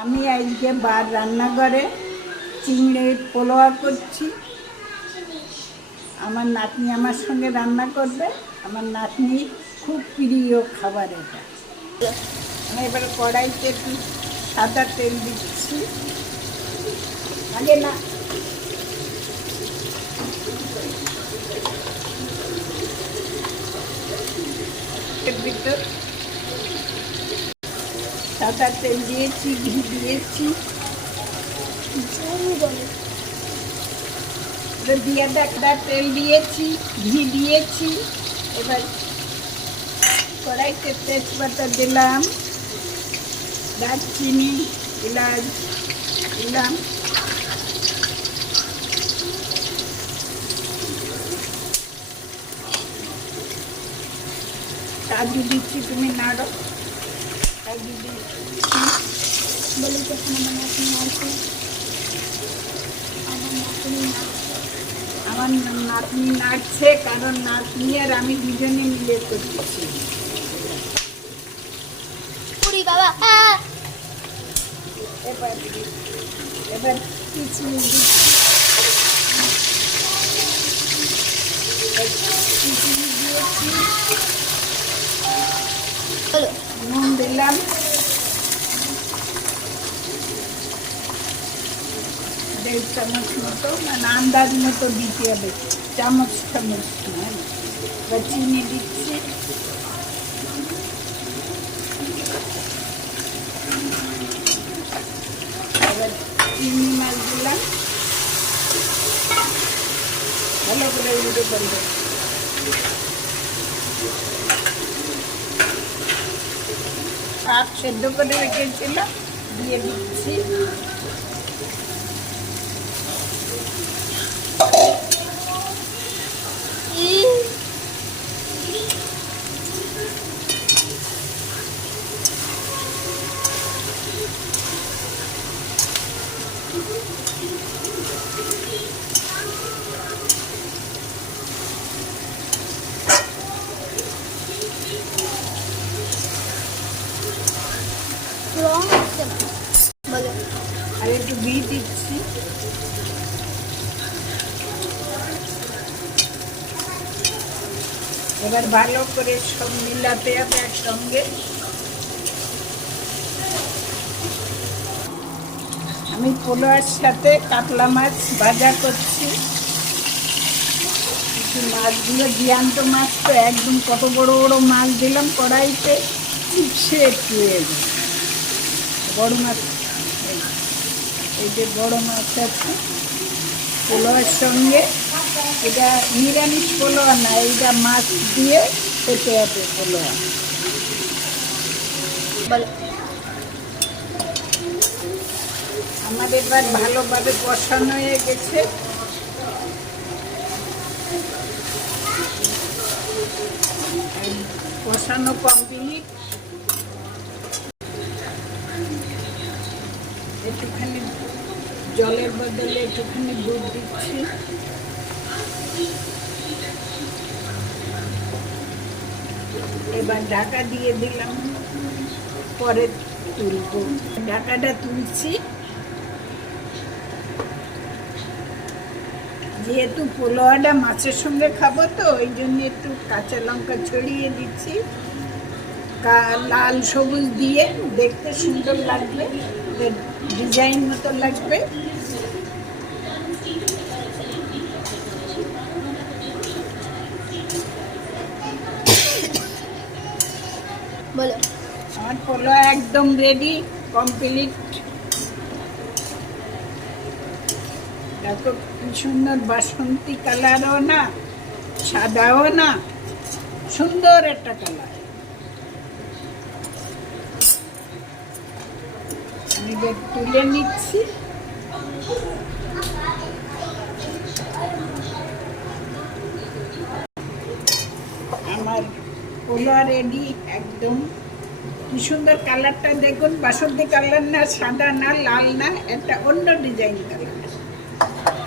আমি আজকে বার রান্নাঘরে চিংড়ির পোলোয়া করছি। আমার নাতনি আমার সঙ্গে রান্না করবে। আমার নাতনি খুব প্রিয় খাবার এটা। আমি এবারে কড়াইতে একটু সাদা তেল দিচ্ছি। আগে না এর ভিতর সাদা তেল দিয়েছি, ঘি দিয়েছি, দিয়ে ডাকটা তেল দিয়েছি, ঘি দিয়েছি। এবার কড়াইতে তেজপাতা দিলাম, দারচিনি, এলাচ দিলাম, কাজু দিচ্ছি, তুমি নাড়ো, কাজু দিচ্ছি। বলি তখন আমার নাতনি নাড়ছে, কারণ নাতনি আর আমি দুজনে মিলে করছি। এবার কিচমিচ দিচ্ছি, নুন দিলাম, দেড় চামচ মতো, মানে আন্দাজ মতো দিতে হবে, চামচ না। এবার চিনি দিচ্ছি, এবার চিনি মাছ দিলাম, ভালো করে উল্টে করবে। শাক সেদ্ধ করে রেখেছিলাম, দিয়ে দিচ্ছি। আর একটু ঘি দিচ্ছি, এবার ভালো করে সব মিলাতে হবে একসঙ্গে। আমি পোলোয়ার সাথে কাতলা মাছ ভাজা করছি। মাছগুলো জ্যান্ত মাছ তো, একদম কত বড় বড় মাছ দিলাম কড়াইতে, চিপসে একটু বড় মাছ। এই যে বড় মাছ আছে পোলোয়ার সঙ্গে, এটা নিরামিষ পোলোয়া না, এইটা মাছ দিয়ে খেতে হবে পোলোয়া। আমার এবার ভালোভাবে কষানো হয়ে গেছে। কষানো কমপ্লিট। একটুখানি জলের বদলে একটুখানি দুধ দিচ্ছি। এবার ঢাকা দিয়ে দিলাম, পরে তুলবো। ঢাকাটা তুলছি, যেহেতু পোলোয়াটা মাছের সঙ্গে খাবো তো ওই জন্য একটু কাঁচা লঙ্কা ছড়িয়ে দিচ্ছি। লাল সবুজ দিয়ে দেখতে সুন্দর লাগবে, ডিজাইন মতো লাগবে। বলো, আমার পোলোয়া একদম রেডি, কমপ্লিট। দেখো কি সুন্দর, বাসন্তী কালারও না, সাদাও না, সুন্দর একটা কালার। আমি তুলে নিচ্ছি। আমার পোলোয়া রেডি একদম। কি সুন্দর কালারটা দেখুন, বাসন্তী কালার না, সাদা না, লাল না, একটা অন্য ডিজাইন কালার।